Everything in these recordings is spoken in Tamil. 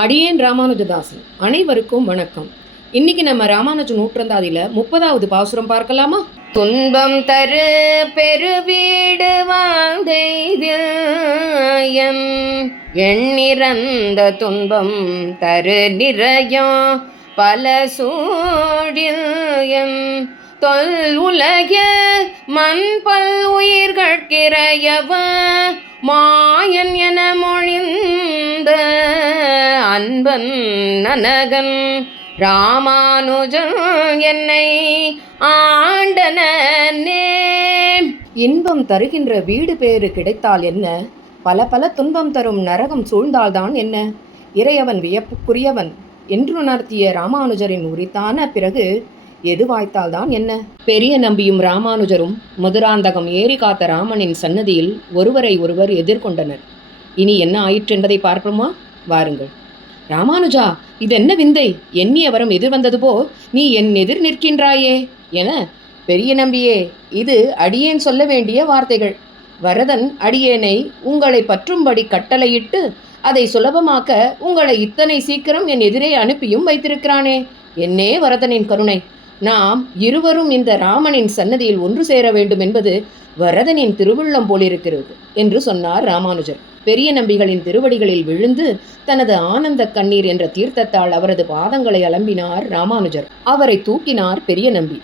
அடியேன் ராமானுஜதாசன். அனைவருக்கும் வணக்கம். இன்னைக்கு நம்ம ராமானுஜ நூற்றந்தாதியில 30வது பாசுரம் பார்க்கலாமா? துன்பம் தரு பெருவீடு வாழ்ந்தெய்தியம் எண்ணிறந்த துன்பம் தரு நிறையம் பல சூழியம் தொல் உலக மண்பல் உயிர்கிறையவ மாயன் என மொழிந்த அன்பன் நனகன் ராமானுஜன் என்னை ஆண்டனே. இன்பம் தருகின்ற வீடு பேறு கிடைத்தால் என்ன, பல பல துன்பம் தரும் நரகம் சூழ்ந்தால்தான் என்ன? இறையவன் வியப்புக்குரியவன் என்று உணர்த்திய ராமானுஜரின் உரித்தான பிறகு எது வாய்த்தால்தான் என்ன? பெரிய நம்பியும் ராமானுஜரும் மதுராந்தகம் ஏறி காத்த ராமனின் சன்னதியில் ஒருவரை ஒருவர் எதிர்கொண்டனர். இனி என்ன ஆயிற்று என்பதை பார்ப்போமா? வாருங்கள். ராமானுஜா, இது என்ன விந்தை? எண்ணிய வரம் எதிர்வந்தது போ நீ என் எதிர் நிற்கின்றாயே என. பெரிய நம்பியே, இது அடியேன் சொல்ல வேண்டிய வார்த்தைகள். வரதன் அடியேனை உங்களை பற்றும்படி கட்டளையிட்டு அதை சுலபமாக்க உங்களை இத்தனை சீக்கிரம் என் எதிரே அனுப்பியும் வைத்திருக்கிறானே. என்னே வரதனின் கருணை! நாம் இருவரும் இந்த ராமனின் சன்னதியில் ஒன்று சேர வேண்டும் என்பது வரதனின் திருவுள்ளம் போலிருக்கிறது என்று சொன்னார் ராமானுஜர். பெரிய நம்பிகளின் திருவடிகளில் விழுந்து தனது ஆனந்த கண்ணீர் என்ற தீர்த்தத்தால் அவரது பாதங்களை அலம்பினார் ராமானுஜர். அவரை தூக்கினார் பெரிய நம்பி.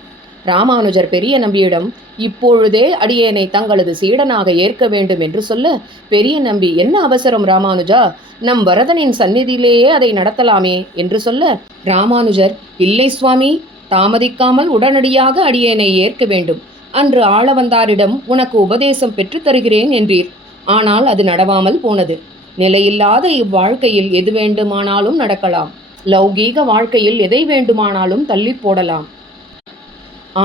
ராமானுஜர் பெரிய நம்பியிடம் இப்பொழுதே அடியேனை தங்களது சீடனாக ஏற்க வேண்டும் என்று சொல்ல, பெரிய நம்பி, என்ன அவசரம் ராமானுஜா, நம் வரதனின் சந்நிதியிலேயே அதை நடத்தலாமே என்று சொல்ல, ராமானுஜர், இல்லை சுவாமி, தாமதிக்காமல் உடனடியாக அடியேனை ஏற்க வேண்டும். அன்று ஆளவந்தாரிடம் உனக்கு உபதேசம் பெற்று தருகிறேன் என்றீர். ஆனால் அது நடவாமல் போனது. நிலையில்லாத இவ்வாழ்க்கையில் எது வேண்டுமானாலும் நடக்கலாம். லௌகீக வாழ்க்கையில் எதை வேண்டுமானாலும் தள்ளி போடலாம்.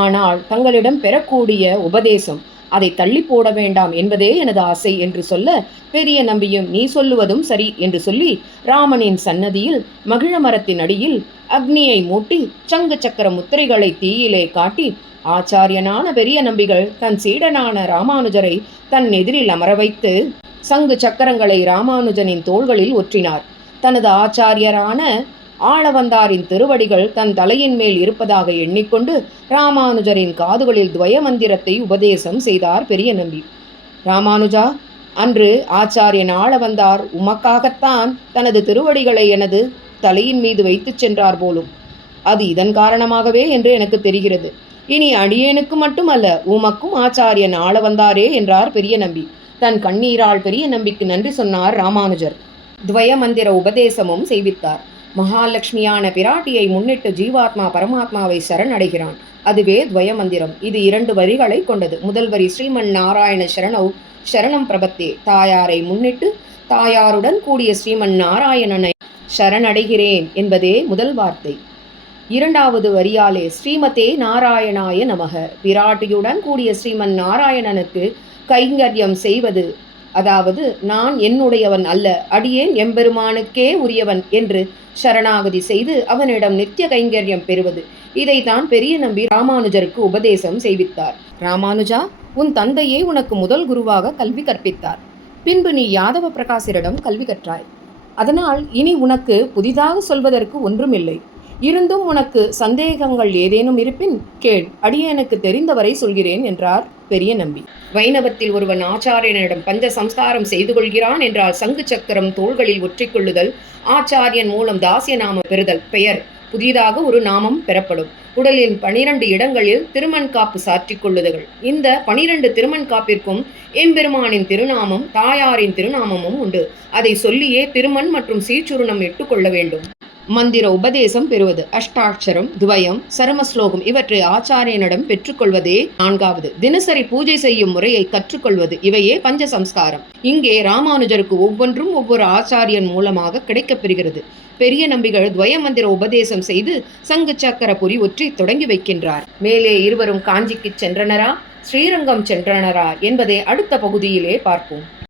ஆனால் தங்களிடம் பெறக்கூடிய உபதேசம், அதை தள்ளி போட வேண்டாம் என்பதே எனது ஆசை என்று சொல்ல, பெரிய நம்பியும் நீ சொல்லுவதும் சரி என்று சொல்லி ராமனின் சன்னதியில் மகிழ மரத்தின் அடியில் அக்னியை மூட்டி சங்கு சக்கர முத்திரைகளை தீயிலே காட்டி ஆச்சாரியனான பெரிய நம்பிகள் தன் சீடனான ராமானுஜரை தன் எதிரில் அமர வைத்து சங்கு சக்கரங்களை ராமானுஜனின் தோள்களில் ஒற்றினார். தனது ஆச்சாரியரான ஆளவந்தாரின் திருவடிகள் தன் தலையின் மேல் இருப்பதாக எண்ணிக்கொண்டு ராமானுஜரின் காதுகளில் துவய மந்திரத்தை உபதேசம் செய்தார் பெரிய நம்பி. ராமானுஜா, அன்று ஆச்சாரியன் ஆளவந்தார் உமக்காகத்தான் தனது திருவடிகளை எனது தலையின் மீது வைத்து சென்றார் போலும். அது இதன் காரணமாகவே என்று எனக்கு தெரிகிறது. இனி அடியேனுக்கு மட்டுமல்ல, உமக்கும் ஆச்சாரியன் ஆளவந்தாரே என்றார் பெரிய நம்பி. தன் கண்ணீரால் பெரிய நம்பிக்கு நன்றி சொன்னார் ராமானுஜர். துவய மந்திர உபதேசமும் செய்வித்தார். மகாலட்சுமியான பிராட்டியை முன்னிட்டு ஜீவாத்மா பரமாத்மாவை சரணடைகிறான். அதுவே துவய மந்திரம். இது 2 வரிகளை கொண்டது. முதல் வரி ஸ்ரீமன் நாராயண சரணௌ சரணம் பிரபத்தே, தாயாரை முன்னிட்டு தாயாருடன் கூடிய ஸ்ரீமன் நாராயணனை சரணடைகிறேன் என்பதே முதல் வார்த்தை. 2வது வரியாலே ஸ்ரீமதே நாராயணாய நமக, பிராட்டியுடன் கூடிய ஸ்ரீமன் நாராயணனுக்கு கைங்கரியம் செய்வது, அதாவது நான் என்னுடையவன் அல்ல, அடியேன் எம்பெருமானுக்கே உரியவன் என்று சரணாகதி செய்து அவனிடம் நித்திய கைங்கரியம் பெறுவது. இதைத்தான் பெரிய நம்பி ராமானுஜருக்கு உபதேசம் செய்வித்தார். ராமானுஜா, உன் தந்தையே உனக்கு முதல் குருவாக கல்வி கற்பித்தார். பின்பு நீ யாதவ பிரகாசரிடம் கல்வி கற்றாய். அதனால் இனி உனக்கு புதிதாக சொல்வதற்கு ஒன்றுமில்லை. இருந்தும் உனக்கு சந்தேகங்கள் ஏதேனும் இருப்பின் கேள், அடியேனுக்கு தெரிந்தவரை சொல்கிறேன் என்றார் பெரிய நம்பி. வைணவத்தில் ஒருவன் ஆச்சாரியனிடம் பஞ்ச சம்ஸ்காரம் செய்து கொள்கிறான் என்றால் சங்கு சக்கரம் தோள்களில் ஒற்றிக்கொள்ளுதல், ஆச்சாரியன் மூலம் தாசிய நாமம் பெறுதல், பெயர் புதிதாக ஒரு நாமம் பெறப்படும். உடலில் 12 இடங்களில் திருமண் காப்பு சாற்றிக் கொள்ளுதல். இந்த 12 திருமண் காப்பிற்கும் எம்பெருமானின் திருநாமம் தாயாரின் திருநாமமும் உண்டு. அதை சொல்லியே திருமண் மற்றும் சீச்சுருணம் இட்டுக்கொள்ள வேண்டும். மந்திர உபதேசம் பெறுவது, அஷ்டாட்சரம், துவயம், சரமஸ்லோகம் இவற்றை ஆச்சாரியனிடம் பெற்றுக்கொள்வதே 4வது. தினசரி பூஜை செய்யும் முறையை கற்றுக்கொள்வது, இவையே பஞ்ச சம்ஸ்காரம். இங்கே ராமானுஜருக்கு ஒவ்வொன்றும் ஒவ்வொரு ஆச்சாரியன் மூலமாக கிடைக்கப்பெறுகிறது. பெரிய நம்பிகள் துவய மந்திர உபதேசம் செய்து சங்கு சக்கர பொறி ஒற்றி தொடங்கி வைக்கின்றார். மேலே இருவரும் காஞ்சிக்கு சென்றனரா, ஸ்ரீரங்கம் சென்றனரா என்பதை அடுத்த பகுதியிலே பார்ப்போம்.